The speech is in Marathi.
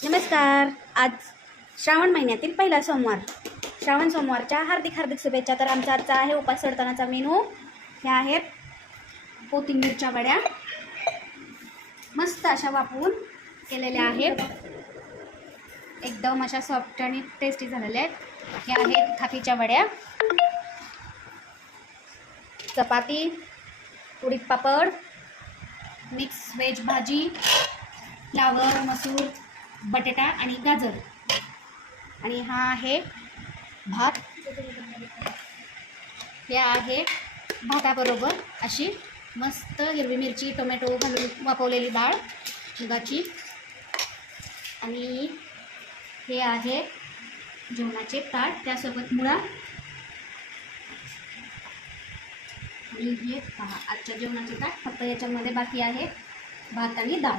नमस्कार. आज श्रावण महिन्यातील पहिला सोमवार. श्रावण सोमवारच्या हार्दिक हार्दिक शुभेच्छा. तर आमचा आजचा आहे उपास सोडतानाचा मेनू. ह्या आहेत कोथिंबीरच्या वड्या, मस्त अशा वाफवून केलेल्या आहेत, एकदम अशा सॉफ्ट आणि टेस्टी झालेल्या आहेत. ह्या आहेत थापीच्या वड्या, चपाती, उडीद पापड, मिक्स व्हेज भाजी, फ्लावर, मसूर, बटाटा आणि गाजर. आणि हा आहे भात. हे आहे भाताबरोबर अशी मस्त हिरवी मिरची, टोमॅटो घालून वाफवलेली डाळ मुगाची. आणि हे आहे जेवणाचे ताट, त्यासोबत मुळा. आणि हे पहा आजच्या जेवणाचे ताट. फक्त याच्यामध्ये बाकी आहे भात आणि डाळ.